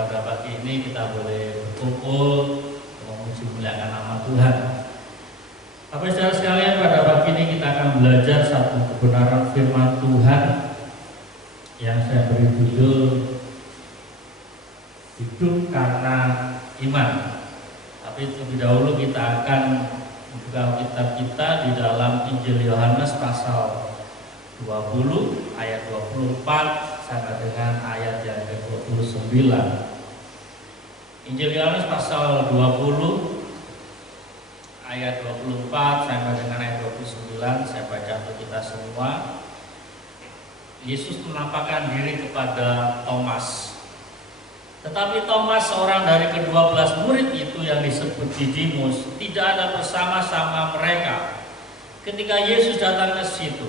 pada pagi ini kita boleh berkumpul memuji muliakan nama Tuhan. Bapak saudara sekalian, pada pagi ini kita akan belajar satu kebenaran firman Tuhan yang saya beri judul Hidup Karena Iman. Tapi terlebih dahulu kita akan membuka kitab kita di dalam Injil Yohanes pasal 20 ayat 24 sampai dengan ayat yang ke-29. Injil Yohanes pasal 20 ayat 24 sampai dengan ayat 29, saya baca untuk kita semua. Yesus menampakkan diri kepada Thomas. Tetapi Thomas, seorang dari ke-12 murid itu yang disebut Didimus, tidak ada bersama-sama mereka ketika Yesus datang ke situ.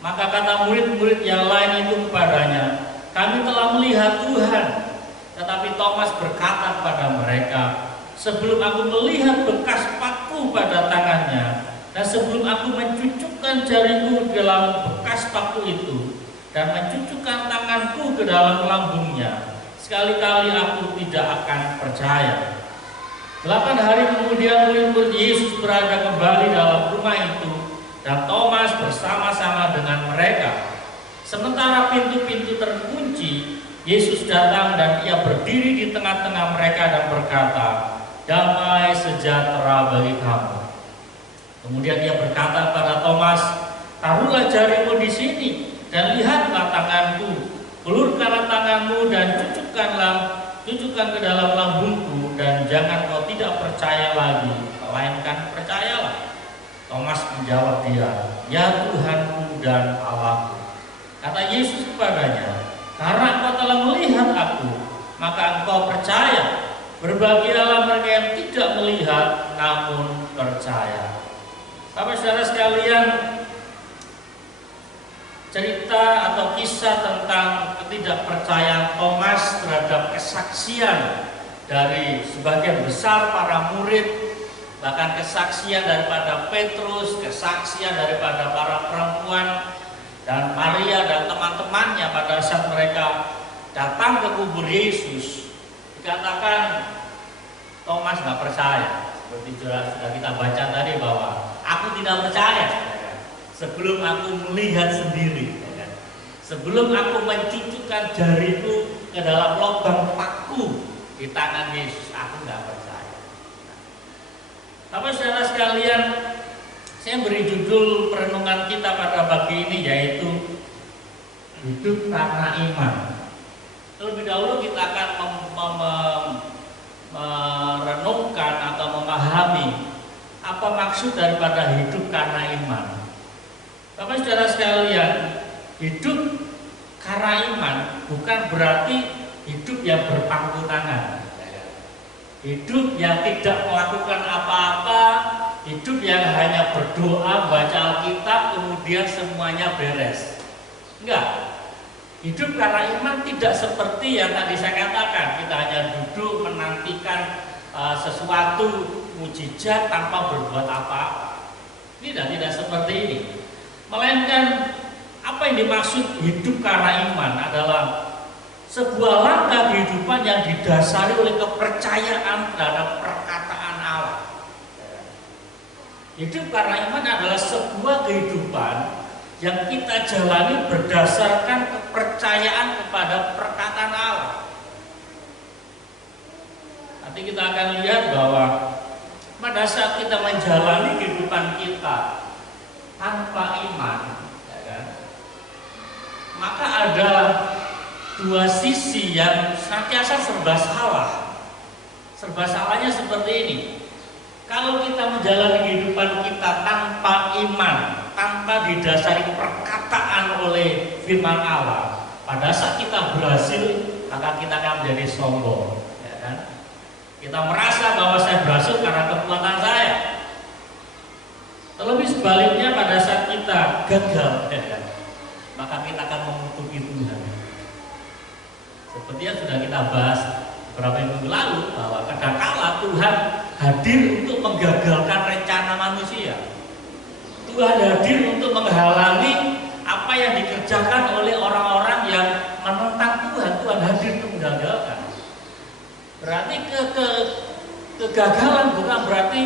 Maka kata murid-murid yang lain itu kepadanya, "Kami telah melihat Tuhan." Tetapi Thomas berkata kepada mereka, "Sebelum aku melihat bekas paku pada tangannya, dan sebelum aku mencucukkan jariku ke dalam bekas paku itu, dan mencucukkan tanganku ke dalam lambungnya, sekali-kali aku tidak akan percaya." 8 hari kemudian murid-murid Yesus berada kembali dalam rumah itu, dan Thomas bersama-sama dengan mereka. Sementara pintu-pintu terkunci, Yesus datang dan ia berdiri di tengah-tengah mereka dan berkata, "Damai sejahtera bagi kamu." Kemudian ia berkata kepada Thomas, "Taruhlah jarimu di sini dan lihatlah tanganku. Ulurkanlah tanganmu dan cucukkan ke dalam lambungku, dan jangan kau tidak percaya lagi, melainkan percayalah." Thomas menjawab dia, "Ya Tuhanku dan Allahku." Kata Yesus kepadanya, "Karena engkau telah melihat aku, maka engkau percaya. Berbahagialah mereka yang tidak melihat namun percaya." Bapak saudara sekalian, cerita atau kisah tentang ketidakpercayaan Thomas terhadap kesaksian dari sebagian besar para murid, bahkan kesaksian daripada Petrus, kesaksian daripada para perempuan dan Maria dan teman-temannya pada saat mereka datang ke kubur Yesus, dikatakan Thomas nggak percaya. Seperti sudah kita baca tadi bahwa aku tidak percaya sebelum aku melihat sendiri, sebelum aku mencucukkan jariku ke dalam lubang paku di tangan Yesus, aku nggak percaya. Bapak saudara sekalian, saya beri judul perenungan kita pada pagi ini yaitu Hidup Karena Iman. Terlebih dahulu kita akan merenungkan atau memahami apa maksud daripada hidup karena iman. Bapak saudara sekalian, hidup karena iman bukan berarti hidup yang berpangku tangan, hidup yang tidak melakukan apa-apa, hidup yang hanya berdoa, baca Alkitab, kemudian semuanya beres. Enggak. Hidup karena iman tidak seperti yang tadi saya katakan, kita hanya duduk menantikan sesuatu mujizat tanpa berbuat apa-apa. Tidak seperti ini. Melainkan apa yang dimaksud hidup karena iman adalah sebuah langkah kehidupan yang didasari oleh kepercayaan terhadap perkataan Allah. Hidup karena iman adalah sebuah kehidupan yang kita jalani berdasarkan kepercayaan kepada perkataan Allah. Nanti kita akan lihat bahwa pada saat kita menjalani kehidupan kita tanpa iman, maka ada dua sisi yang senantiasa serba salah. Serba salahnya seperti ini. Kalau kita menjalani kehidupan kita tanpa iman, tanpa didasari perkataan oleh firman Allah, pada saat kita berhasil, maka kita akan menjadi sombong, ya kan? Kita merasa bahwa saya berhasil karena kekuatan saya. Terlebih sebaliknya pada saat kita gagal, ya kan? Maka kita akan mengutuki Tuhan. Seperti yang sudah kita bahas beberapa minggu lalu, bahwa kadangkala Tuhan hadir untuk menggagalkan rencana manusia. Tuhan hadir untuk menghalangi apa yang dikerjakan oleh orang-orang yang menentang Tuhan. Tuhan hadir untuk menggagalkan. Berarti kegagalan bukan berarti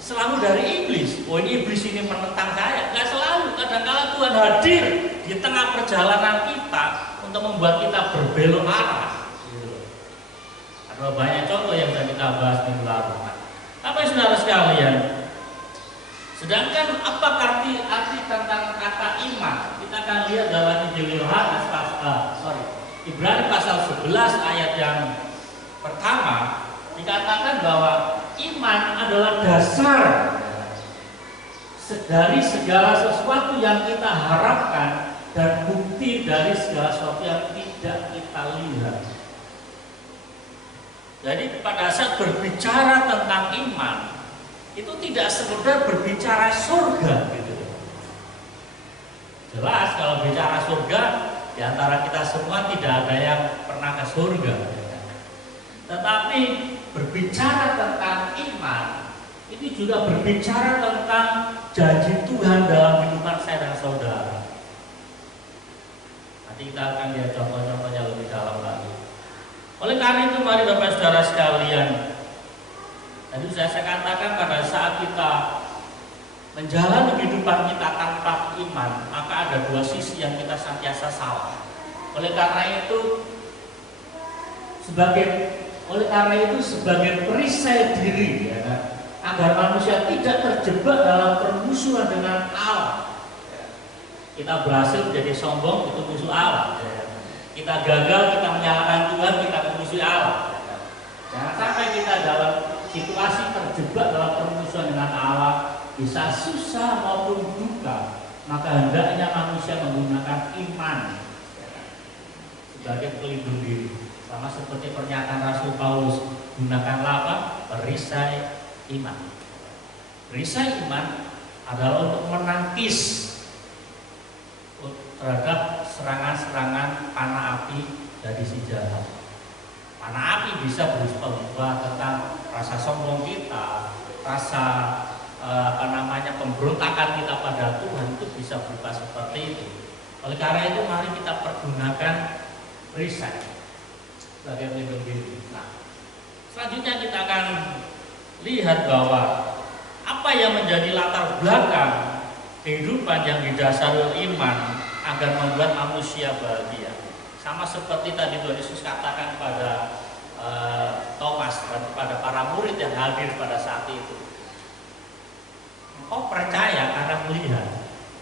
selalu dari iblis. Oh, ini iblis ini menentang saya. Nggak selalu. Kadang-kala Tuhan hadir di tengah perjalanan kita untuk membuat kita berbelok arah. Ada banyak contoh yang sudah kita bahas minggu lalu. Apa saudara sekalian? Sedangkan apa arti tentang kata iman? Kita akan lihat dalam Injil Yohanes Ibrani pasal 11 ayat yang pertama, dikatakan bahwa iman adalah dasar dari segala sesuatu yang kita harapkan dan bukti dari segala sesuatu yang tidak kita lihat. Jadi pada saat berbicara tentang iman, itu tidak sekedar berbicara surga gitu. Jelas kalau bicara surga, di antara kita semua tidak ada yang pernah ke surga. Tetapi berbicara tentang iman, itu juga berbicara tentang janji Tuhan dalam kehidupan saya dan saudara. Nanti kita akan lihat contoh-contohnya lebih dalam lagi. Oleh karena itu mari Bapak Saudara sekalian, tadi saya katakan pada saat kita menjalani kehidupan kita tanpa iman, maka ada dua sisi yang kita senantiasa salah. Oleh karena itu sebagai perisai diri, ya kan? Agar manusia tidak terjebak dalam permusuhan dengan Allah. Kita berhasil menjadi sombong, itu musuh Allah. Kita gagal, kita menyalahkan Tuhan, kita memusuhi Allah. Jangan sampai kita dalam situasi terjebak dalam permusuhan dengan Allah, bisa susah maupun duka, maka hendaknya manusia menggunakan iman sebagai pelindung diri. Sama seperti pernyataan Rasul Paulus, gunakanlah apa? Perisai iman. Perisai iman adalah untuk menangkis terhadap serangan-serangan panah api dari si jahat. Panah api bisa berubah tentang rasa sombong kita, rasa pemberontakan kita pada Tuhan, itu bisa berubah seperti itu. Oleh karena itu mari kita pergunakan perisai sebagai pelindung diri. Nah, selanjutnya kita akan lihat bahwa apa yang menjadi latar belakang kehidupan yang didasari iman agar membuat manusia bahagia. Sama seperti tadi Tuhan Yesus katakan pada Thomas dan kepada para murid yang hadir pada saat itu. Engkau percaya karena melihat,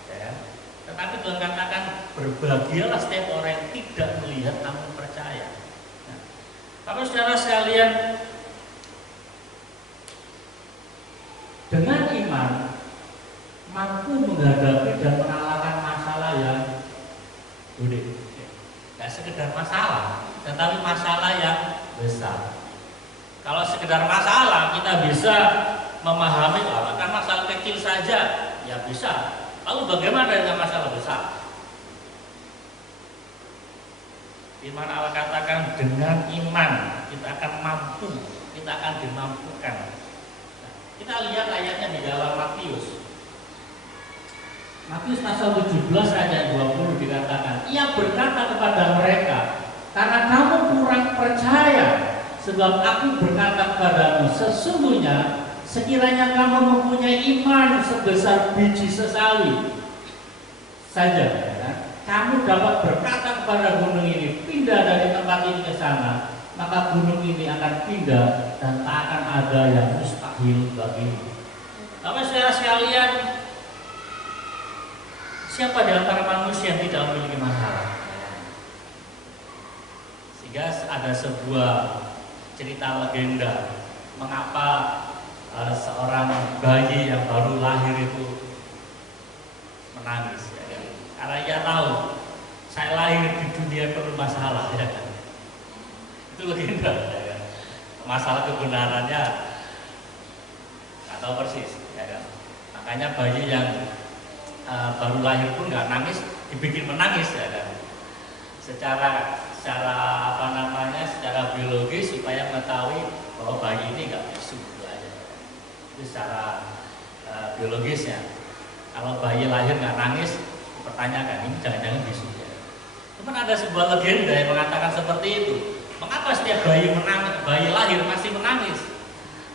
ya. Tetapi Tuhan katakan berbahagialah setiap orang yang tidak melihat namun percaya. Nah, Bapak Saudara sekalian, dengan iman mampu menghadapi dan mengalahkan masalah yang gede. Tidak sekedar masalah, tetapi masalah yang besar. Kalau sekedar masalah kita bisa memahami, kan masalah kecil saja, ya bisa. Lalu bagaimana dengan masalah besar? Firman Allah katakan dengan iman kita akan mampu, kita akan dimampukan. Nah, kita lihat ayatnya di dalam Matius pasal 17 ayat 20 dikatakan, ia berkata kepada mereka, karena kamu kurang percaya, sebab aku berkata kepadamu, sesungguhnya sekiranya kamu mempunyai iman sebesar biji sesawi saja, ya, kamu dapat berkata kepada gunung ini, pindah dari tempat ini ke sana, maka gunung ini akan pindah dan tak akan ada yang mustahil bagimu. Bapak saudara sekalian, siapa di antara manusia yang tidak memiliki masalah? Sehingga ada sebuah cerita legenda mengapa seorang bayi yang baru lahir itu menangis, ya kan? Karena ia tahu saya lahir di dunia penuh masalah, ya kan? Itu legenda, ya kan? Masalah kebenarannya nggak tahu persis, ya kan? Makanya bayi yang baru lahir pun nggak nangis, dibikin menangis, ya kan? Secara biologis supaya mengetahui bahwa bayi ini nggak bisu, aja. Itu secara biologisnya. Kalau bayi lahir nggak nangis, dipertanyakan ini jangan-jangan bisu, ya. Cuman ada sebuah legenda yang mengatakan seperti itu. Mengapa setiap bayi lahir masih menangis?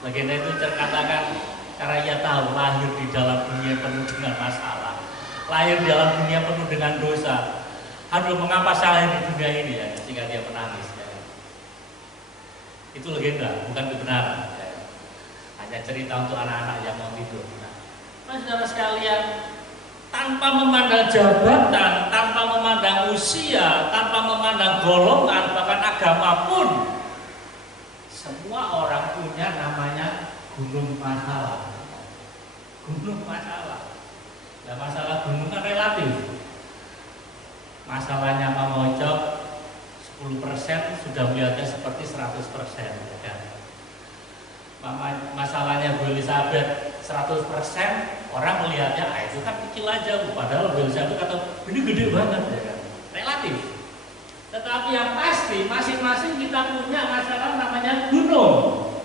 Legenda itu terkatakan karena ia tahu lahir di dalam dunia penuh dengan masalah, lahir di dalam dunia penuh dengan dosa. Aduh, mengapa saya di dunia ini ya? Sehingga dia menangis. Ya. Itu legenda, bukan kebenaran. Ya. Hanya cerita untuk anak-anak yang mau tidur. Nah, saudara sekalian, tanpa memandang jabatan, tanpa memandang usia, tanpa memandang golongan, bahkan agama pun, semua orang punya namanya gunung masalah. Gunung masalah. Nah, masalah gunung kan relatif. Masalahnya Mama Ocok 10% sudah melihatnya seperti 100%, ya kan? Masalahnya Bu Elizabeth 100%, orang melihatnya itu kan kecil aja, padahal Bu Elizabeth kata ini gede banget, ya kan? Relatif. Tetapi yang pasti masing-masing kita punya masalah namanya gunung.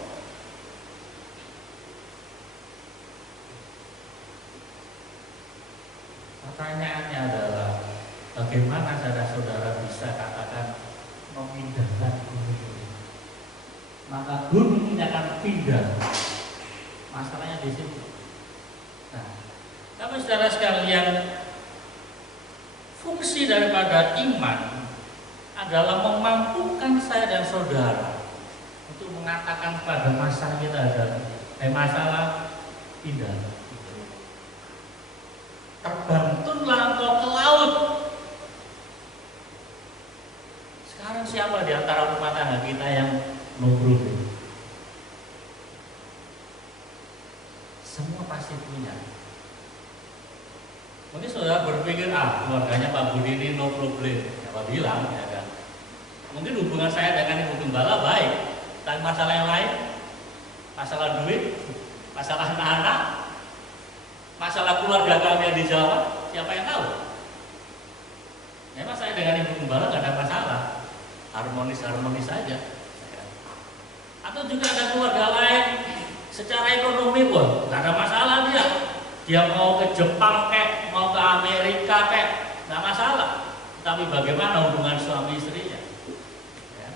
Pertanyaannya adalah bagaimana saudara-saudara bisa katakan memindahkan gunung ini? Maka gunung ini akan pindah. Masalahnya di situ. Nah, tapi saudara sekalian, fungsi daripada iman adalah memampukan saya dan saudara untuk mengatakan pada masa kita ada masalah pindah. Terbantunlah engkau ke laut. Sekarang siapa di antara rumah tangga kita yang no problem? Semua pasti punya. Mungkin saudara berpikir, keluarganya Pak Budi ini no problem. Siapa bilang, ya kan? Mungkin hubungan saya dengan Ibu Gembala baik. Tapi masalah yang lain, masalah duit, masalah anak-anak, masalah keluarga kami yang di Jawa, siapa yang tahu? Memang saya dengan Ibu Gembala nggak ada masalah, harmonis-harmonis saja. Atau juga ada keluarga lain, secara ekonomi pun nggak ada masalah dia. Dia mau ke Jepang kek, mau ke Amerika kek, nggak masalah. Tapi bagaimana hubungan suami istrinya? Ya.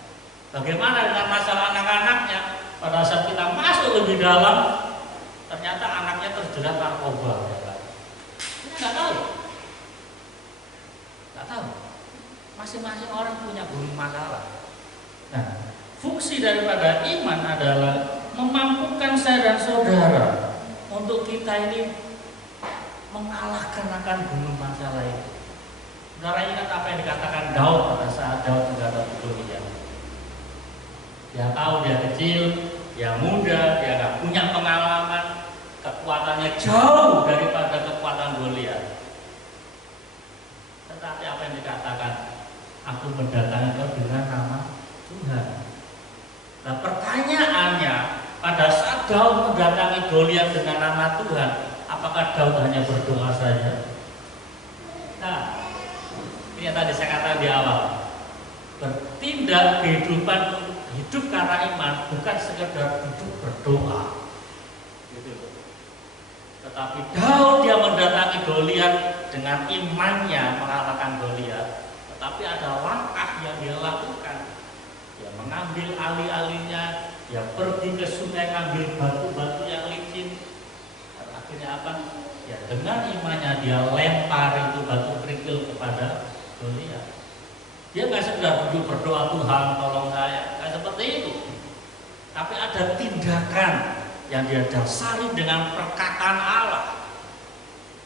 Bagaimana dengan masalah anak-anaknya? Pada saat kita masuk lebih dalam, ternyata anaknya terjerat narkoba. Ya, kita nggak tahu. Nggak tahu. Masing-masing orang punya gunung masalah. Nah, fungsi daripada iman adalah memampukan saya dan saudara untuk kita ini mengalahkan akan gunung masalah itu. Saudara ingat apa yang dikatakan Daud pada saat Daud menghadapi Goliat. Dia tahu dia kecil, dia muda, dia nggak punya pengalaman, kekuatannya jauh daripada kekuatan Goliat. Tetapi apa yang dikatakan? Aku mendatangi kau dengan nama Tuhan. Nah, pertanyaannya, pada saat Daud mendatangi Goliat dengan nama Tuhan, apakah Daud hanya berdoa saja? Nah, ini yang tadi saya katakan di awal. Bertindak kehidupan hidup karena iman bukan sekedar hidup berdoa. Gitu. Tetapi Daud dia mendatangi Goliat dengan imannya mengalahkan Goliat. Tetapi ada langkah yang dia lakukan. Dia mengambil alih-alihnya, dia pergi ke sungai ngambil batu-batu yang licin. Dan akhirnya apa? Ya dengan imannya dia lempar itu batu kerikil kepada Goliat. Dia nggak sekedar duduk berdoa, Tuhan tolong saya, nggak seperti itu. Tapi ada tindakan yang dia dasari dengan perkataan Allah.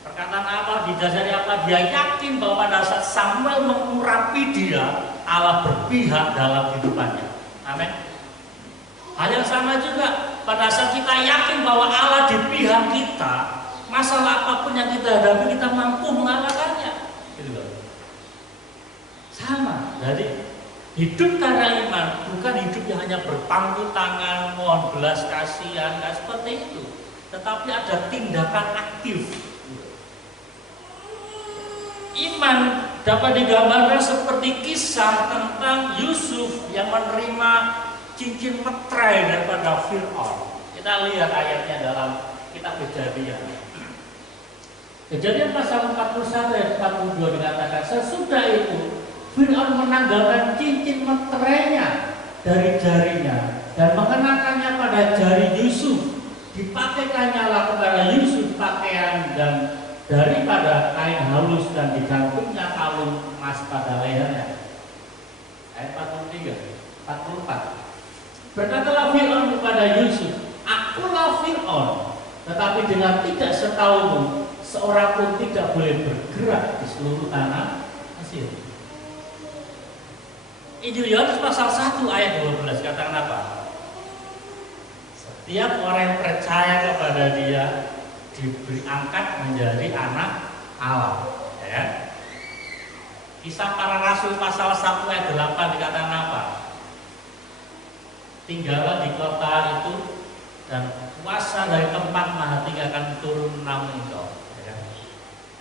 Perkataan Allah didasari apa? Dia yakin bahwa pada saat Samuel mengurapi dia, Allah berpihak dalam kehidupannya. Amin. Hal yang sama juga pada saat kita yakin bahwa Allah di pihak kita, masalah apapun yang kita hadapi kita mampu mengalahkannya. Gitu. Sama. Jadi hidup karena iman bukan hidup yang hanya berpangku tangan, mohon belas kasihan, nggak seperti itu. Tetapi ada tindakan aktif. Iman dapat digambarkan seperti kisah tentang Yusuf yang menerima cincin meterai daripada Fir'aun. Kita lihat ayatnya dalam kitab Kejadian. Kejadian pasal 41 ayat 42 dikatakan, sesudah itu Fir'aun menanggalkan cincin meterainya dari jarinya dan mengenakannya pada jari Yusuf. Dipakaikannya lah kepada Yusuf pakaian dan daripada kain halus dan digantungnya kalung emas pada lehernya. Ayat 43, 44. Berkatalah Fir'aun kepada Yusuf, akulah Fir'aun, tetapi dengan tidak setahumu seorang pun tidak boleh bergerak di seluruh tanah Mesir. Injil Yohanes pasal 1 ayat 12 katakan apa? Setiap orang yang percaya kepada Dia diberi angkat menjadi anak Allah. Ya. Kisah Para Rasul pasal 1 ayat 8 dikatakan apa? Tinggallah di kota itu dan kuasa dari tempat Maha Tinggi akan turun namun engkau. Ya.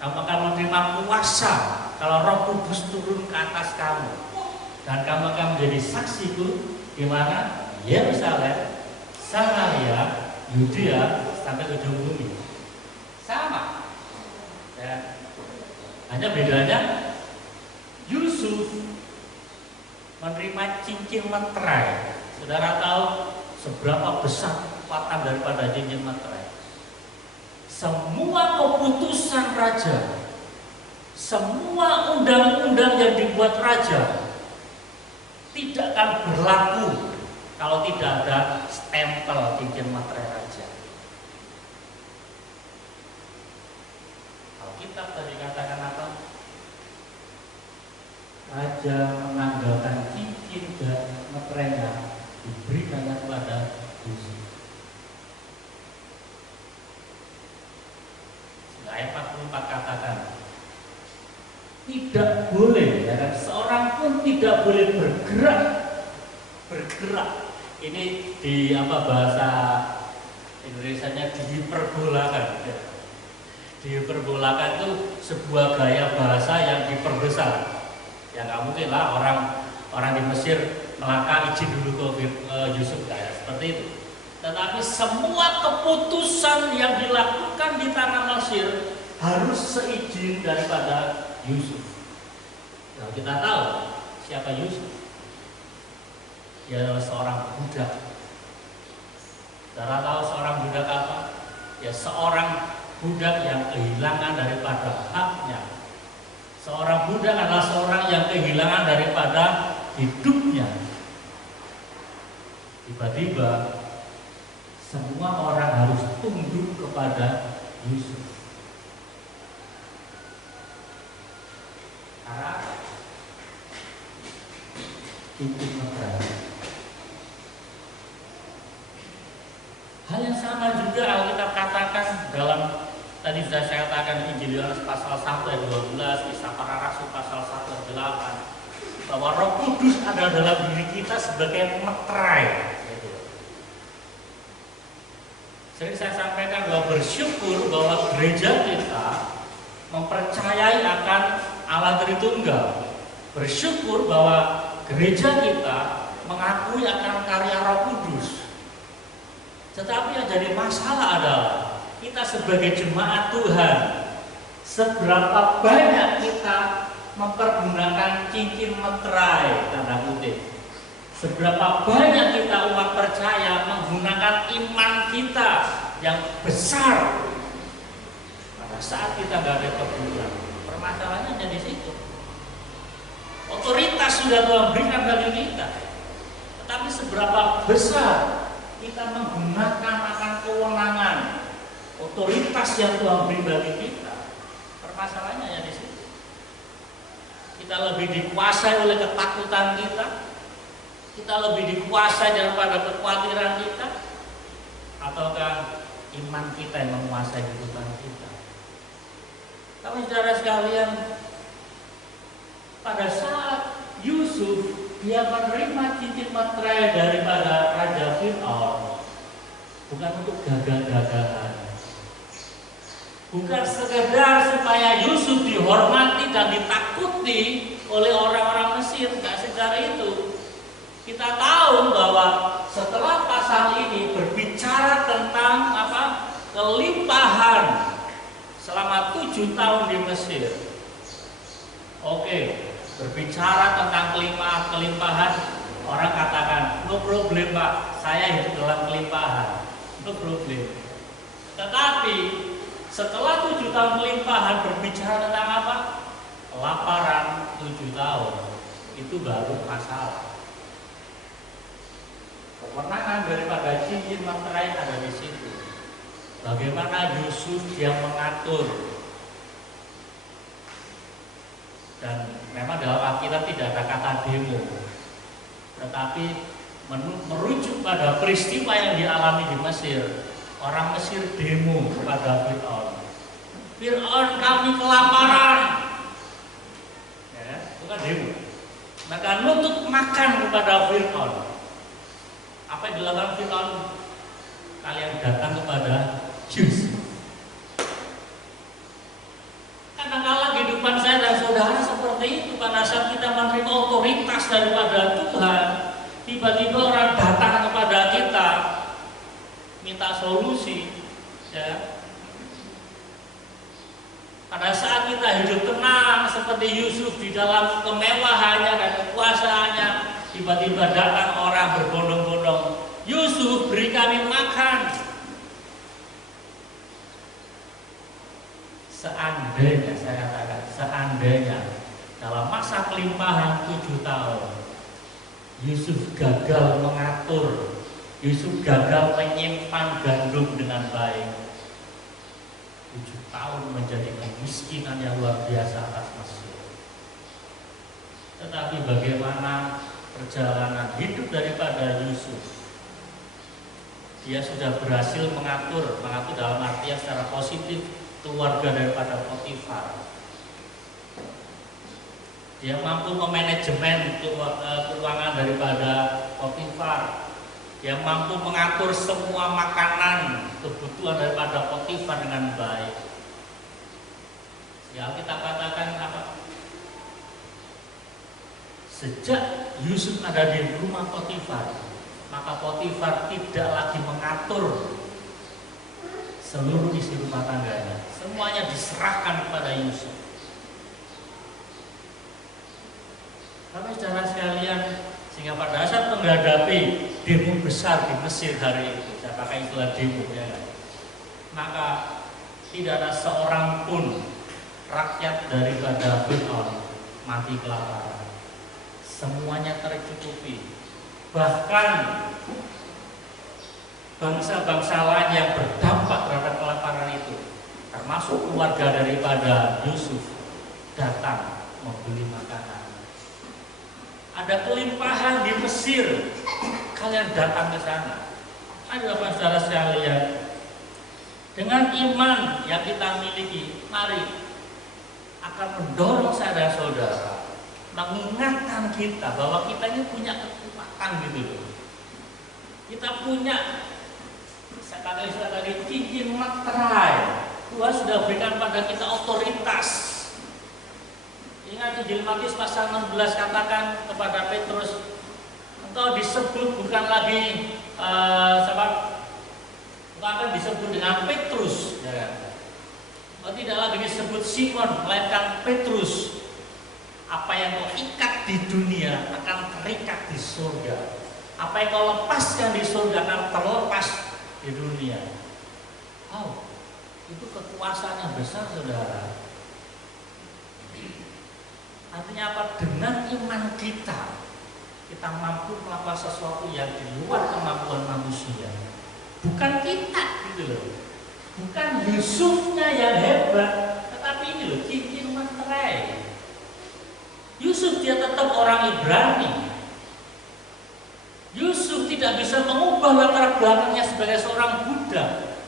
Kamu akan menerima kuasa kalau Roh Kudus turun ke atas kamu, dan kamu akan menjadi saksiku di mana? Yerusalem, Samaria, Yudea sampai ke ujung bumi. Sama. Ya. Hanya bedanya Yusuf menerima cincin meterai. Saudara tahu seberapa besar kekuatan daripada cincin meterai? Semua keputusan raja, semua undang-undang yang dibuat raja tidak akan berlaku kalau tidak ada stempel cincin meterai raja. Alkitab tadi katakan apa? Raja menanggalkan cincin dan meterainya diberikannya kepada Yusuf. Ayat 44 katakan tidak boleh, ya kan? Seorang pun tidak boleh bergerak. Ini di apa bahasa Indonesianya dihiperbolakan. Dihiperbolakan itu sebuah gaya bahasa yang diperbesar. Ya nggak mungkin lah orang di Mesir melangkah izin dulu ke Yusuf kayak seperti itu. Tetapi semua keputusan yang dilakukan di tanah Mesir harus seizin daripada Yusuf. Nah, kita tahu siapa Yusuf. Dia adalah seorang budak. Saudara tahu seorang budak apa? Ya seorang budak yang kehilangan daripada haknya. Seorang budak adalah seorang yang kehilangan daripada hidupnya. Tiba-tiba semua orang harus tunduk kepada Yusuf. Karena cincin meterai. Hal yang sama juga Alkitab katakan dalam tadi sudah saya katakan Injil Yohanes pasal 1 ayat 12, Kisah Para Rasul pasal 1 ayat 8, bahwa Roh Kudus ada dalam diri kita sebagai meterai. Sering saya sampaikan bahwa bersyukur bahwa gereja kita mempercayai akan Allah Tritunggal. Bersyukur bahwa gereja kita mengakui akan karya Roh Kudus. Tetapi yang jadi masalah adalah kita sebagai jemaat Tuhan, seberapa banyak kita mempergunakan cincin meterai tanda kutip. Seberapa banyak kita umat percaya menggunakan iman kita yang besar pada saat kita nggak ada kebutuhan. Permasalahannya ada di situ. Otoritas sudah Tuhan berikan bagi kita, tetapi seberapa besar kita menggunakan akan kewenangan otoritas yang Tuhan beri bagi kita. Permasalahannya ada di situ. Kita lebih dikuasai oleh ketakutan kita. Kita lebih dikuasai daripada kekhawatiran kita, ataukah iman kita yang menguasai kehidupan kita? Tapi saudara sekalian, pada saat Yusuf dia menerima cincin meterai daripada Raja Fir'aun, bukan untuk gagah-gagahan, bukan sekedar supaya Yusuf dihormati dan ditakuti oleh orang-orang Mesir, tidak sekedar itu. Kita tahu bahwa setelah pasal ini berbicara tentang apa? Kelimpahan selama 7 tahun di Mesir. Oke, berbicara tentang kelimpahan, orang katakan no problem Pak, saya hidup dalam kelimpahan, no problem. Tetapi setelah 7 tahun kelimpahan berbicara tentang apa? Kelaparan 7 tahun, itu baru masalah. Kewenangan daripada cincin materai ada di situ. Bagaimana Yusuf dia mengatur. Dan memang dalam Alkitab tidak ada kata demo, tetapi merujuk pada peristiwa yang dialami di Mesir. Orang Mesir demo kepada Fir'aun. Fir'aun, kami kelaparan. Ya, itu kan demo. Maka nuntut makan kepada Fir'aun. Apa yang dilakukan Fir'aun? Kalian datang kepada Yusuf. Kadang-kala kehidupan saya dan saudara seperti itu. Pada saat kita menerima otoritas daripada Tuhan, tiba-tiba orang datang kepada kita minta solusi, ya. Pada saat kita hidup tenang seperti Yusuf di dalam kemewahannya dan kekuasaannya, tiba-tiba datang orang berbondong-bondong, Yusuf beri kami makan. Seandainya, saya katakan, seandainya dalam masa kelimpahan 7 tahun Yusuf gagal mengatur, Yusuf gagal menyimpan gandum dengan baik, 7 tahun menjadi kemiskinan yang luar biasa atas Mesir. Tetapi bagaimana perjalanan hidup daripada Yusuf? Dia sudah berhasil mengatur dalam artian secara positif keluarga daripada Potifar. Dia mampu memanajemen keuangan daripada Potifar. Dia mampu mengatur semua makanan kebutuhan daripada Potifar dengan baik. Ya, kita katakan apa? Sejak Yusuf ada di rumah Potifar, maka Potifar tidak lagi mengatur seluruh isi rumah tangganya. Semuanya diserahkan kepada Yusuf. Tapi saudara sekalian, sehingga pada saat menghadapi demo besar di Mesir hari itu, saya pakai istilah demo, ya, maka tidak ada seorang pun rakyat daripada Fir'aun mati kelaparan. Semuanya tercukupi. Bahkan bangsa-bangsa lain yang berdampak terhadap kelaparan itu, termasuk keluarga daripada Yusuf, datang membeli makanan. Ada kelimpahan di Mesir, kalian datang ke sana. Ada apa saudara sekalian? Dengan iman yang kita miliki, mari akan mendorong saudara-saudara, mengingatkan kita bahwa kita ini punya kekuatan gitu loh. Kita punya, saya kata istilah tadi, cincin materai. Tuhan sudah berikan pada kita otoritas. Ingat Injil Matius pasal 16 katakan kepada Petrus, engkau disebut bukan lagi engkau akan disebut dengan Petrus, ya. Engkau tidak lagi disebut Simon, melainkan Petrus. Apa yang kau ikat di dunia akan terikat di surga. Apa yang kau lepaskan di surga akan terlepas di dunia. Oh, itu kekuasaan yang besar, saudara. Artinya apa? Dengan iman kita mampu melakukan sesuatu yang di luar kemampuan manusia. Bukan kita, gitu loh. Bukan Yusufnya yang hebat, tetapi ini loh, cincin materai. Yusuf dia tetap orang Ibrani. Yusuf tidak bisa mengubah latar belakangnya sebagai seorang budak.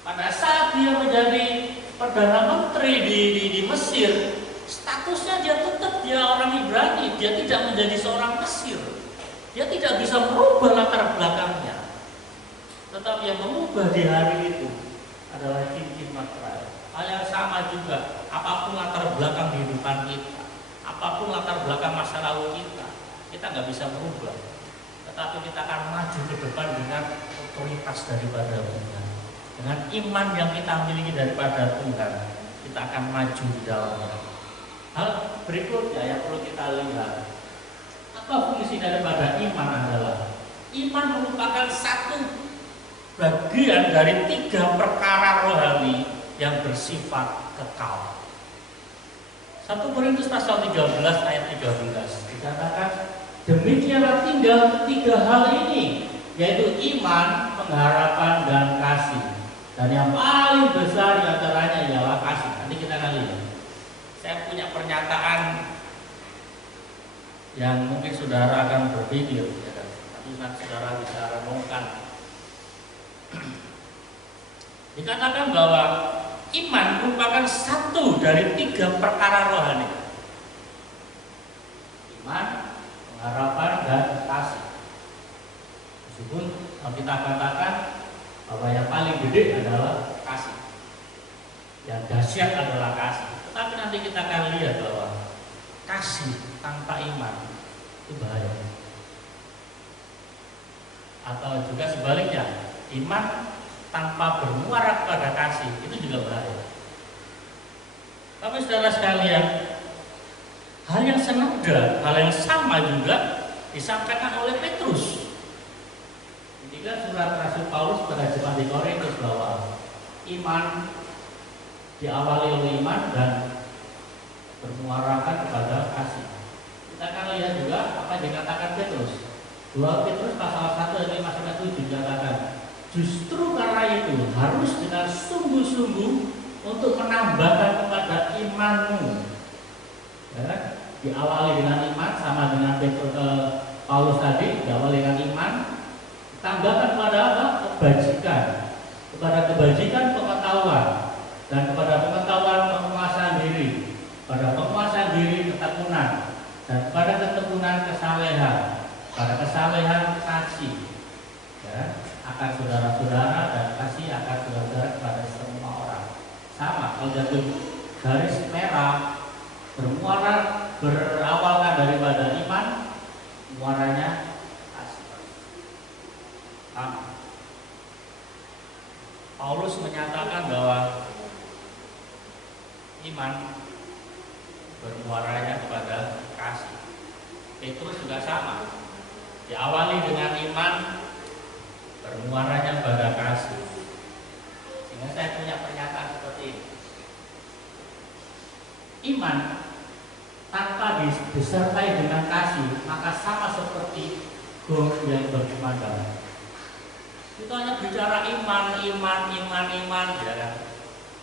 Pada saat dia menjadi perdana menteri di Mesir, statusnya dia tetap dia orang Ibrani, dia tidak menjadi seorang Mesir. Dia tidak bisa merubah latar belakangnya. Tetapi yang mengubah di hari itu adalah cincin materai. Hal yang sama juga, apapun latar belakang kehidupan kita, apapun latar belakang masa lalu kita nggak bisa merubah. Tetapi kita akan maju ke depan dengan otoritas daripada Tuhan. Dengan iman yang kita miliki daripada Tuhan, kita akan maju di dalamnya. Hal berikutnya yang perlu kita lihat, apa fungsi daripada iman adalah bagian dari 3 perkara rohani yang bersifat kekal. 1 Korintus pasal 13 ayat 13 dikatakan, demikianlah tinggal 3 hal ini, yaitu iman, pengharapan, dan kasih. Dan yang paling besar diantaranya ialah kasih. Nanti kita akan lihat. Saya punya pernyataan yang mungkin saudara akan berpikir, ya kan? Tapi nanti saudara bisa renungkan. Dikatakan bahwa iman merupakan satu dari 3 perkara rohani. Iman, pengharapan, dan kasih. Meskipun kita katakan bahwa yang paling gede adalah kasih, yang dahsyat adalah kasih. Tetapi nanti kita akan lihat bahwa kasih tanpa iman itu bahaya. Atau juga sebaliknya, iman tanpa bermuara kepada kasih itu juga bahaya. Tapi saudara sekalian, hal yang senada, hal yang sama juga disampaikan oleh Petrus. Ketika surat Rasul Paulus pada jemaat di Korintus bahwa iman diawali oleh iman dan bermuarakan kepada kasih. Kita akan lihat juga apa yang dikatakan Petrus. 2 Petrus pasal 1 ayat 5-7 dikatakan, justru karena itu harus dengan sungguh-sungguh untuk menambahkan kepada imanmu. Ya, diawali dengan iman sama dengan Paulus tadi, diawali dengan iman, tambahkan kepada apa? Kebajikan. Kepada kebajikan pengetahuan, dan kepada pengetahuan penguasaan diri, pada penguasaan diri ketekunan, dan kepada ketekunan kesalehan, pada kesalehan kasih, ya, akan saudara-saudara, dan kasih akan saudara-saudara kepada semua orang. Sama, kalau jatuh garis merah bermuara berawalkan daripada iman, muaranya kasih. Sama. Paulus menyatakan bahwa iman bermuaranya kepada kasih. Petrus juga sama, diawali dengan iman, bermuaranya pada kasih. Sehingga saya punya pernyataan seperti ini. Iman tanpa disertai dengan kasih, maka sama seperti gong yang berkumandang. Itu hanya bicara iman, ya kan?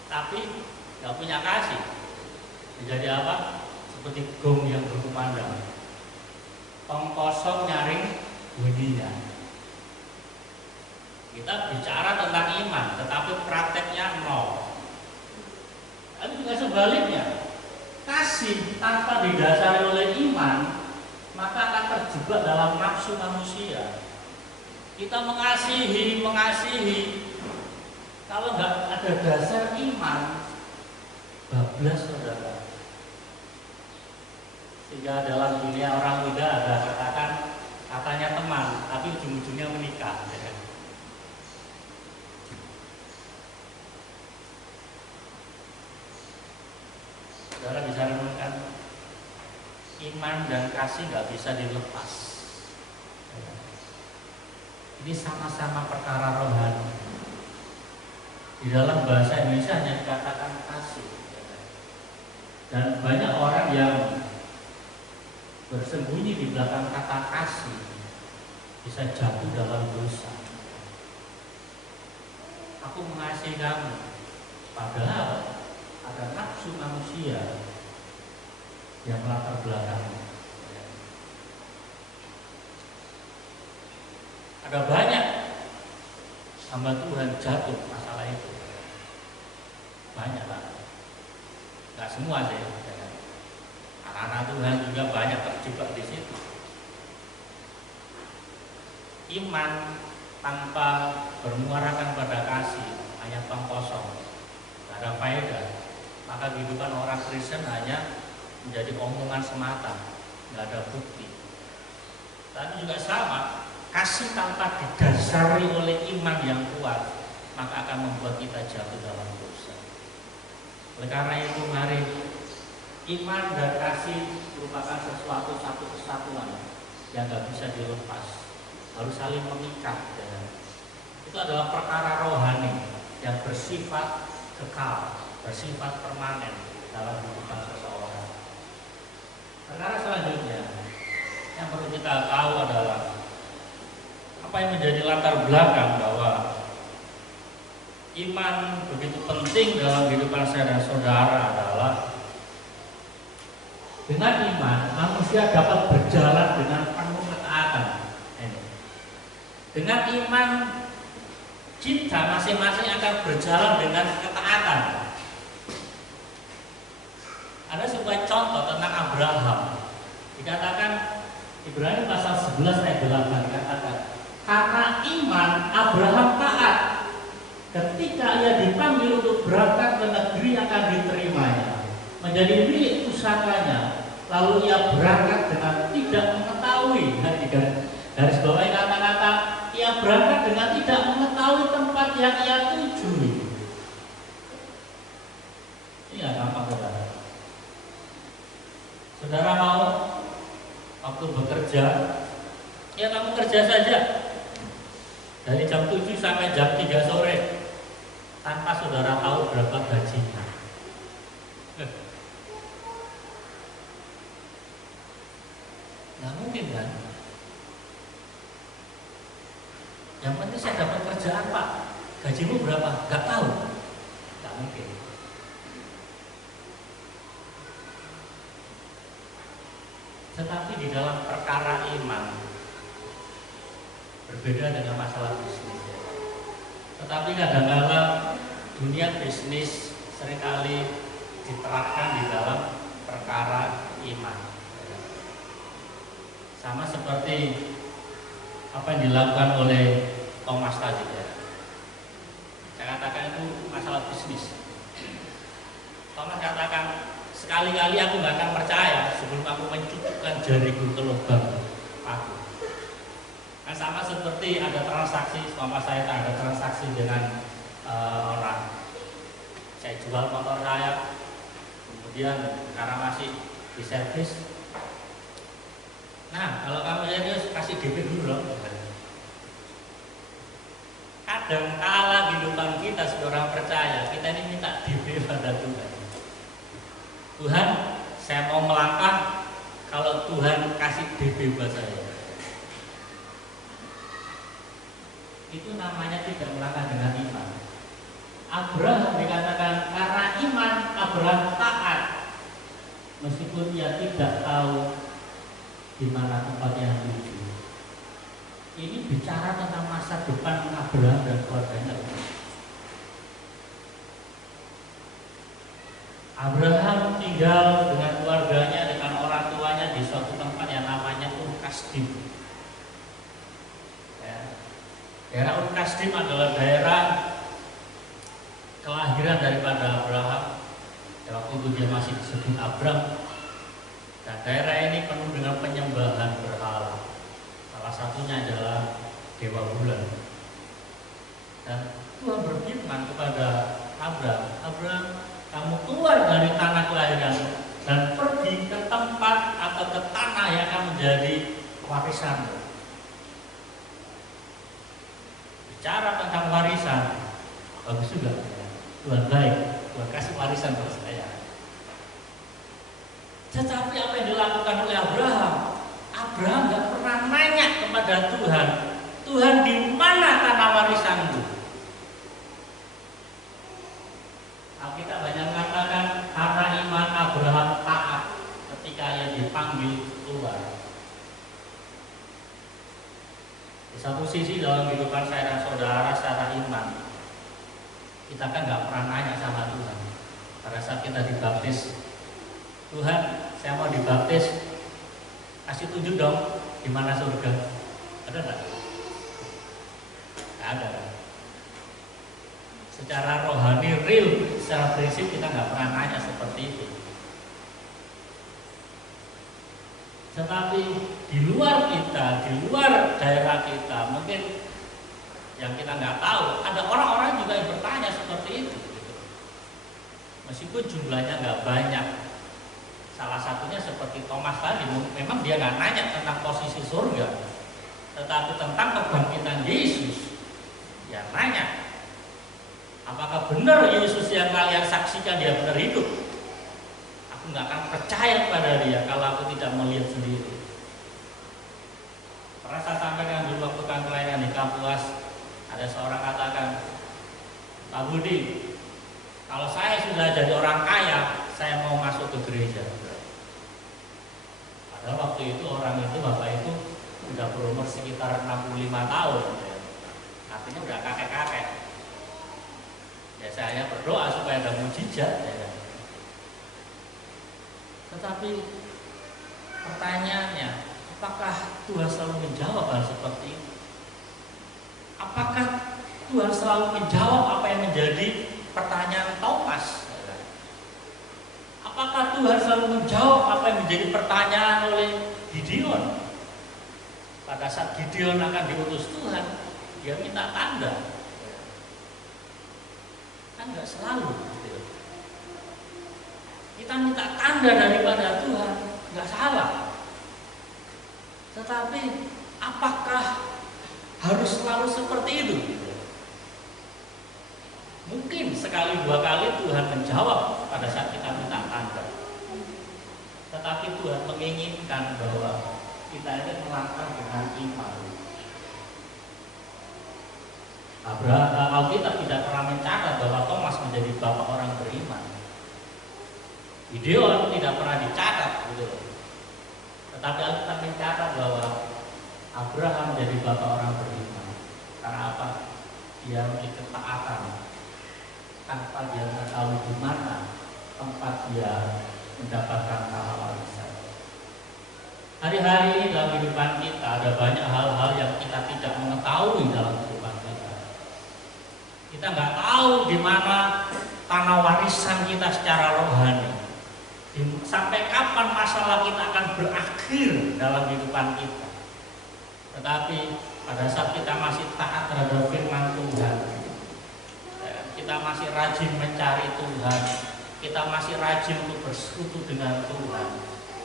Tapi nggak punya kasih. Jadi apa? Seperti gong yang berkumandang. Tong kosong nyaring bunyinya. Kita bicara tentang iman, tetapi prakteknya nol. Tapi juga sebaliknya, kasih tanpa didasari oleh iman, maka akan terjebak dalam nafsu manusia. Kita mengasihi, kalau nggak ada dasar iman, bablas saudara. Sehingga dalam dunia orang muda ada katanya teman, tapi ujung-ujungnya menikah. Ya. Saudara bisa renungkan, iman dan kasih nggak bisa dilepas. Ini sama-sama perkara rohani. Di dalam bahasa Indonesia hanya dikatakan kasih. Dan banyak orang yang bersembunyi di belakang kata kasih bisa jatuh dalam dosa. Aku mengasihi kamu, padahal ada nafsu manusia yang melatar belakangnya. Ada banyak hamba Tuhan jatuh masalah itu. Banyak lah. Gak semua sih. Anak-anak Tuhan juga banyak terjebak di situ. Iman tanpa bermuarakan pada kasih hanya tong kosong, gak ada faedah. Maka kehidupan orang Kristen hanya menjadi omongan semata, gak ada bukti. Tapi juga sama. Kasih tanpa didasari oleh iman yang kuat, maka akan membuat kita jatuh dalam dosa. Oleh karena itu, mari iman dan kasih merupakan satu kesatuan yang tidak bisa dilepas, harus saling mengikat. Ya. itu adalah perkara rohani yang bersifat kekal, bersifat permanen dalam kehidupan seseorang. Perkara selanjutnya yang perlu kita tahu adalah apa yang menjadi latar belakang bahwa iman begitu penting dalam kehidupan saya dan saudara adalah dengan iman manusia dapat berjalan dengan penuh ketaatan. Dengan iman kita masing-masing akan berjalan dengan ketaatan. Ada sebuah contoh tentang Abraham. Dikatakan Ibrani pasal 11 ayat 8 dikatakan, karena iman Abraham taat ketika ia dipanggil untuk berangkat ke negeri yang akan diterimanya, menjadi milik pusakanya, lalu ia berangkat dengan tidak mengetahui. Garis bawahi kata-kata ia berangkat dengan tidak mengetahui tempat yang ia tuju. Iya, gampang saudara. Saudara mau waktu bekerja, ya kamu kerja saja dari jam 7 sampai jam 3 sore tanpa saudara tahu berapa gajinya. Nggak mungkin kan? Yang penting saya dapat kerjaan Pak, gajimu berapa? Nggak tahu, nggak mungkin. Tetapi di dalam perkara iman berbeda dengan masalah bisnis. Tetapi kadang-kadang dunia bisnis seringkali diterapkan di dalam perkara iman. Sama seperti apa yang dilakukan oleh Thomas tadi ya. Saya katakan itu masalah bisnis. Thomas katakan, sekali-kali aku nggak akan percaya sebelum aku mencukupkan jariku ke lubang aku. Nah, sama seperti ada transaksi, sama saya ada transaksi dengan orang. Saya jual motor saya, kemudian karena masih di servis. Nah, kalau kamu serius kasih DP dulu loh. Kadang kala kehidupan kita sebagai orang percaya, kita ini minta DP pada Tuhan. Tuhan, saya mau melangkah kalau Tuhan kasih DP buat saya. Itu namanya tidak melangkah dengan iman. Abraham dikatakan karena iman Abraham taat meskipun ia tidak tahu di mana tempat yang tuju. Ini bicara tentang masa depan Abraham dan keluarganya. Abraham tinggal dengan keluarganya, dengan orang tuanya di suatu tempat yang namanya Ur Kasdim. Ya. Daerah Ur Kasdim adalah daerah kelahiran daripada Abraham. Ya, waktu itu dia masih disebut Abram. Dan daerah ini penuh dengan penyembahan berhala. Salah satunya adalah dewa bulan. Dan Tuhan berfirman kepada Abraham, kamu keluar dari tanah kelahiran dan pergi ke tempat atau ke tanah yang akan menjadi warisan. Bicara tentang warisan, bagus juga. Tuhan baik, Tuhan kasih warisan buat saya. Tetapi apa yang dilakukan oleh Abraham nggak pernah nanya kepada Tuhan, Tuhan di mana tanah warisanku? Kita banyak mengatakan karena iman Abraham taat ketika ia dipanggil keluar. Di satu sisi dalam kehidupan saya dan saudara secara iman, kita kan nggak pernah nanya sama Tuhan. Pada saat kita dibaptis, Tuhan, saya mau dibaptis, kasih tunjuk dong di mana surga. Ada nggak? Nggak ada. Secara rohani real, secara prinsip kita nggak pernah nanya seperti itu. Tetapi di luar kita, di luar daerah kita, mungkin yang kita nggak tahu, ada orang-orang juga yang bertanya seperti itu. Meskipun jumlahnya nggak banyak. Salah satunya seperti Thomas tadi, memang dia nggak nanya tentang posisi surga, tetapi tentang kebangkitan Yesus. Ya, kalau benar Yesus yang kalian saksikan dia benar hidup, aku nggak akan percaya pada dia kalau aku tidak melihat sendiri. Pernah saya sampaikan dulu waktu kami pelayanan di Kapuas, ada seorang katakan, Pak Budi, kalau saya sudah jadi orang kaya, saya mau masuk ke gereja. Padahal waktu itu orang itu, bapak itu udah berumur sekitar 65 tahun, artinya udah kakek-kakek. Ya saya berdoa supaya ada mujizat. Ya. Tetapi pertanyaannya, apakah Tuhan selalu menjawab hal seperti itu? Apakah Tuhan selalu menjawab apa yang menjadi pertanyaan Thomas? Apakah Tuhan selalu menjawab apa yang menjadi pertanyaan oleh Gideon? Pada saat Gideon akan diutus Tuhan, dia minta tanda. Kan nggak selalu gitu. Kita minta tanda daripada Tuhan, nggak salah. Tetapi apakah harus selalu seperti itu? Mungkin sekali dua kali Tuhan menjawab pada saat kita minta tanda. Tetapi Tuhan menginginkan bahwa kita ini melangkah dengan iman. Alkitab tidak pernah mencatat bahwa Thomas menjadi bapak orang beriman. Gideon tidak pernah dicatat, gitu. Tetapi Alkitab mencatat bahwa Abraham menjadi bapak orang beriman. Karena apa? Dia memiliki ketaatan tanpa dia mengetahui di mana tempat dia mendapatkan tanah warisan. Hari-hari ini dalam kehidupan kita ada banyak hal-hal yang kita tidak mengetahui dalam kehidupan kita. Kita nggak tahu di mana tanah warisan kita secara rohani. Sampai kapan masalah kita akan berakhir dalam kehidupan kita. Tetapi pada saat kita masih taat terhadap firman Tuhan, kita masih rajin mencari Tuhan, kita masih rajin untuk bersekutu dengan Tuhan,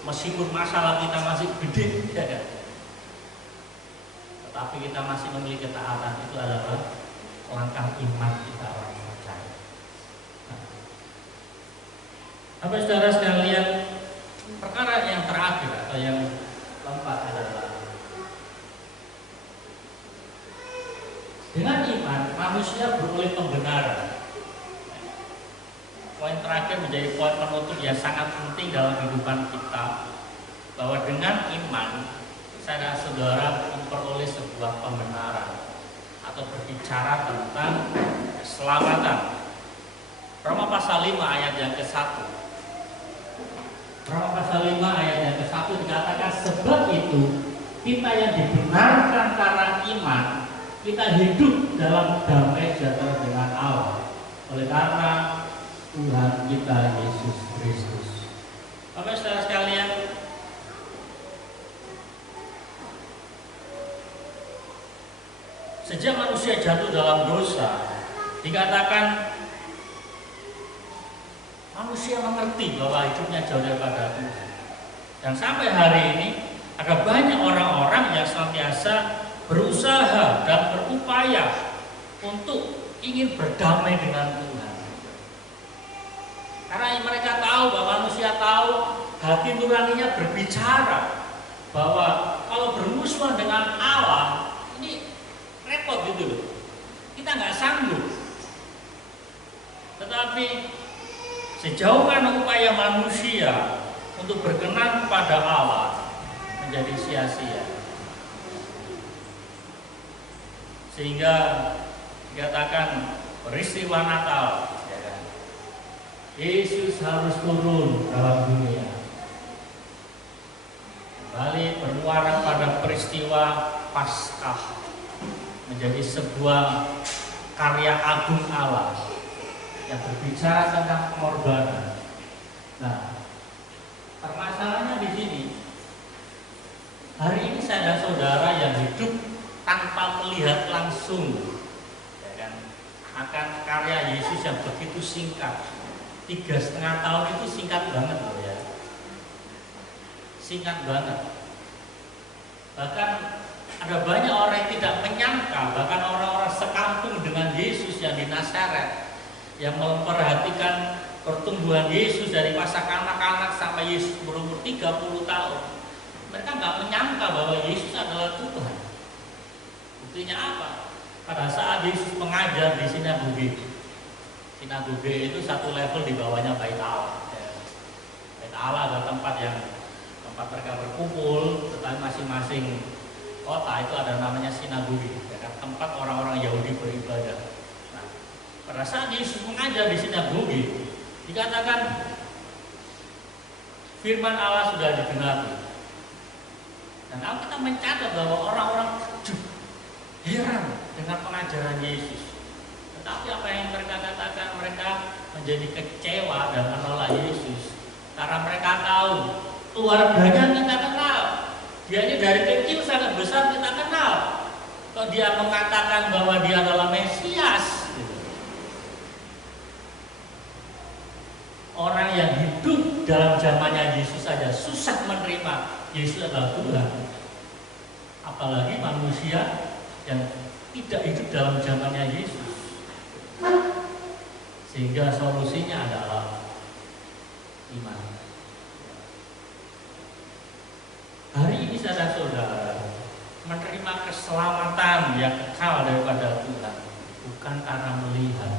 meskipun masalah kita masih gede, tetapi kita masih memiliki ketaatan. Itu adalah langkah iman kita orang percaya. Apa saudara sekalian, perkara yang terakhir atau yang keempat adalah dengan iman manusia beroleh pembenaran. Poin terakhir menjadi poin penutup yang sangat penting dalam kehidupan kita, bahwa dengan iman saudara memperoleh sebuah pembenaran atau berbicara tentang keselamatan. Roma pasal 5 ayat yang ke-1. Roma pasal 5 ayat yang ke-1 dikatakan, sebab itu kita yang dibenarkan karena iman, kita hidup dalam damai sejahtera dengan Allah oleh karena Tuhan kita Yesus Kristus. Bapak saudara sekalian, sejak manusia jatuh dalam dosa, dikatakan manusia mengerti bahwa hidupnya jauh daripada Tuhan. Dan sampai hari ini ada banyak orang-orang yang senantiasa berusaha dan berupaya untuk ingin berdamai dengan Tuhan. Karena mereka tahu bahwa manusia tahu hati nuraninya berbicara bahwa kalau bermusuhan dengan Allah ini repot gitu loh. Kita nggak sanggup. Tetapi sejauh mana upaya manusia untuk berkenan kepada Allah menjadi sia-sia. Sehingga dikatakan peristiwa Natal, ya kan? Yesus harus turun dalam dunia. Kembali bermuara pada peristiwa Paskah menjadi sebuah karya agung Allah yang berbicara tentang pengorbanan. Nah, permasalahannya di sini. Hari ini saya dan saudara yang hidup tanpa melihat langsung, ya kan, akan karya Yesus yang begitu singkat. 3,5 tahun itu singkat banget loh ya. Singkat banget. Bahkan ada banyak orang yang tidak menyangka, bahkan orang-orang sekampung dengan Yesus yang di Nazaret, yang memperhatikan pertumbuhan Yesus dari masa kanak-kanak sampai Yesus berumur 30 tahun. Mereka nggak menyangka bahwa Yesus adalah Tuhan. Buktinya apa? Pada saat Yesus mengajar di sinagoge, sinagoge itu satu level di bawahnya Bait Allah. Bait Allah adalah tempat mereka berkumpul, tetapi masing-masing kota itu ada namanya sinagoge, tempat orang-orang Yahudi beribadah. Nah, pada saat Yesus mengajar di sinagoge, dikatakan firman Allah sudah digenapi. Dan Alkitab mencatat bahwa orang-orang heran dengan pengajaran Yesus. Tetapi apa yang mereka katakan, mereka menjadi kecewa dan menolak Yesus karena mereka tahu keluarganya kita kenal. Dia ini dari kecil sangat besar kita kenal. Kok dia mengatakan bahwa dia adalah Mesias? Orang yang hidup dalam zamannya Yesus saja susah menerima Yesus adalah Tuhan. Apalagi manusia yang tidak hidup dalam zamannya Yesus. Sehingga solusinya adalah iman. Hari ini saudara-saudara, menerima keselamatan yang kekal daripada Tuhan bukan karena melihat.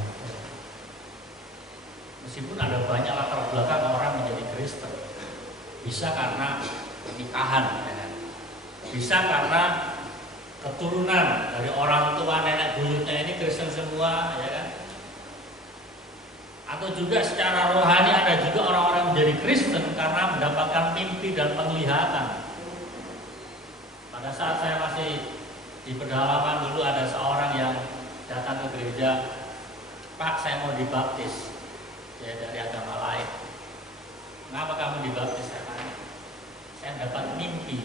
Meskipun ada banyak latar belakang orang menjadi Kristen, bisa karena pernikahan, bisa karena keturunan dari orang tua nenek buyutnya ini Kristen semua, ya kan? Atau juga secara rohani ada juga orang-orang menjadi Kristen karena mendapatkan mimpi dan penglihatan. Pada saat saya masih di pedalaman dulu ada seorang yang datang ke gereja, Pak, saya mau dibaptis. Saya dari agama lain. Kenapa kamu dibaptis? Saya tanya. Saya dapat mimpi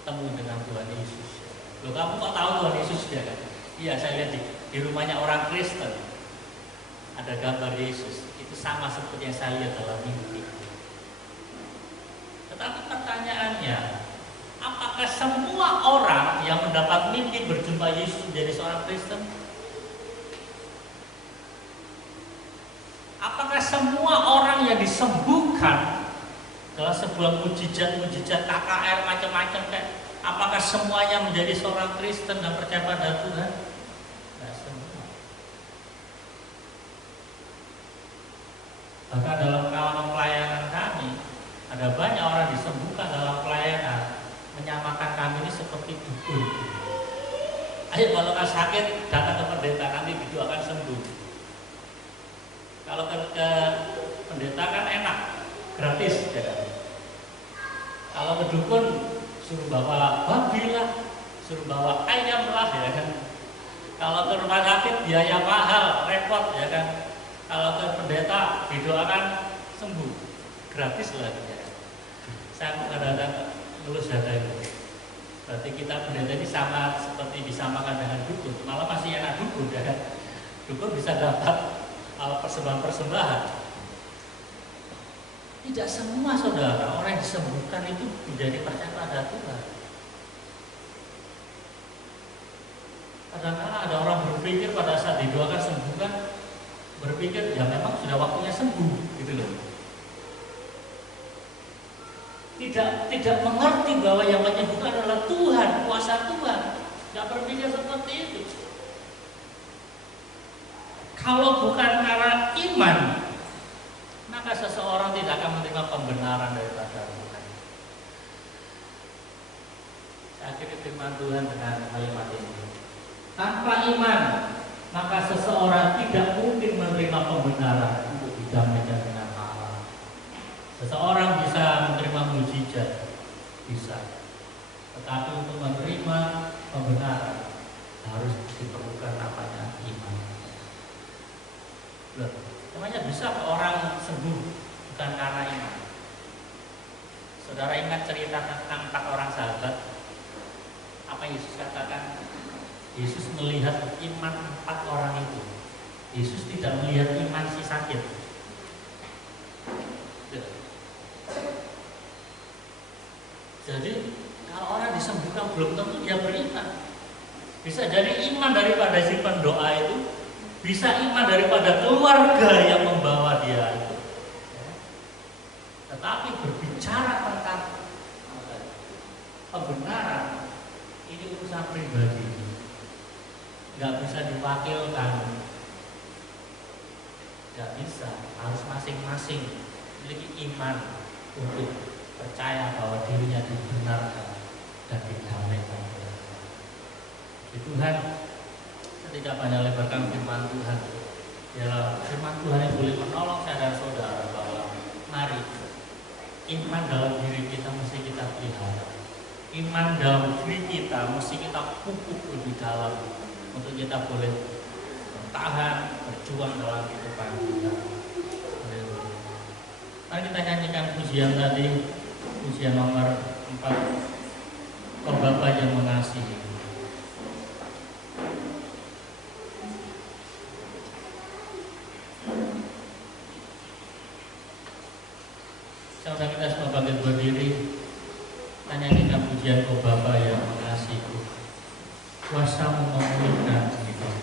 ketemu dengan Tuhan Yesus. Loh, kamu kok tahu Tuhan Yesus ya kan? Iya, saya lihat di rumahnya orang Kristen ada gambar Yesus. Itu sama seperti yang saya lihat dalam mimpi. Tetapi pertanyaannya, apakah semua orang yang mendapat mimpi berjumpa Yesus menjadi seorang Kristen? Apakah semua orang yang disembuhkan dalam sebuah mujizat KKR macam-macam, apakah semuanya menjadi seorang Kristen dan percaya pada Tuhan? Tidak semua. Bahkan dalam kalangan pelayanan kami ada banyak orang disembuhkan dalam pelayanan, menyamakan kami ini seperti dukun. Ayo kalau sakit datang ke pendeta, nanti didoakan sembuh. Kalau ke pendeta kan enak, gratis ya kan? Kalau ke dukun suruh bawa babi lah, suruh bawa ayam lah ya kan? Kalau ke rumah sakit biaya mahal, repot ya kan? Kalau ke pendeta didoakan sembuh, gratis lah ya kan? Saya kadang-kadang ngelus data itu. Berarti kita pendeta ini sama seperti disamakan dengan dukun, malah masih enak dukun ya kan? Dukun bisa dapat persembahan-persembahan. Tidak semua saudara orang yang disembuhkan itu menjadi percaya pada Tuhan. Kadang-kadang ada orang berpikir pada saat didoakan sembuhkan, berpikir ya memang sudah waktunya sembuh gitu loh. Tidak mengerti bahwa yang menyembuhkan adalah Tuhan, kuasa Tuhan. Tidak berpikir seperti itu. Kalau bukan karena iman, maka seseorang tidak akan menerima pembenaran daripada Tuhan. Saya akhiri firman Tuhan dengan kalimat ini. Tanpa iman, maka seseorang tidak mungkin menerima pembenaran untuk bidangnya dengan Allah. Seseorang bisa menerima mujizat, bisa. Tetapi untuk menerima pembenaran harus diperlukan namanya iman. Namanya bisa orang sembuh bukan karena iman. Saudara ingat cerita tentang 4 orang sahabat? Apa Yesus katakan? Yesus melihat iman 4 orang itu. Yesus tidak melihat iman si sakit. Jadi kalau orang disembuhkan belum tentu dia beriman. Bisa jadi iman daripada si pendoa itu bisa iman daripada keluarga yang membawa dia itu. Tetapi berbicara tentang kebenaran, ini urusan pribadi, nggak bisa diwakilkan, nggak bisa, harus masing-masing memiliki iman untuk percaya bahwa dirinya dibenarkan dan didamaikan. Tuhan ketika banyak lebarkan firman Tuhan, ya firman Tuhan yang boleh menolong saya dan saudara bahwa mari iman dalam diri kita mesti kita pelihara, iman dalam diri kita mesti kita pupuk lebih dalam untuk kita boleh bertahan, berjuang dalam kehidupan kita. Mari kita nyanyikan pujian tadi, pujian nomor 4, Oh Bapa yang mengasihi. Saudara kita semua bangkit berdiri, nyanyikan pujian Oh Bapa yang mengasihi. Kuasamu memulihkan hidup.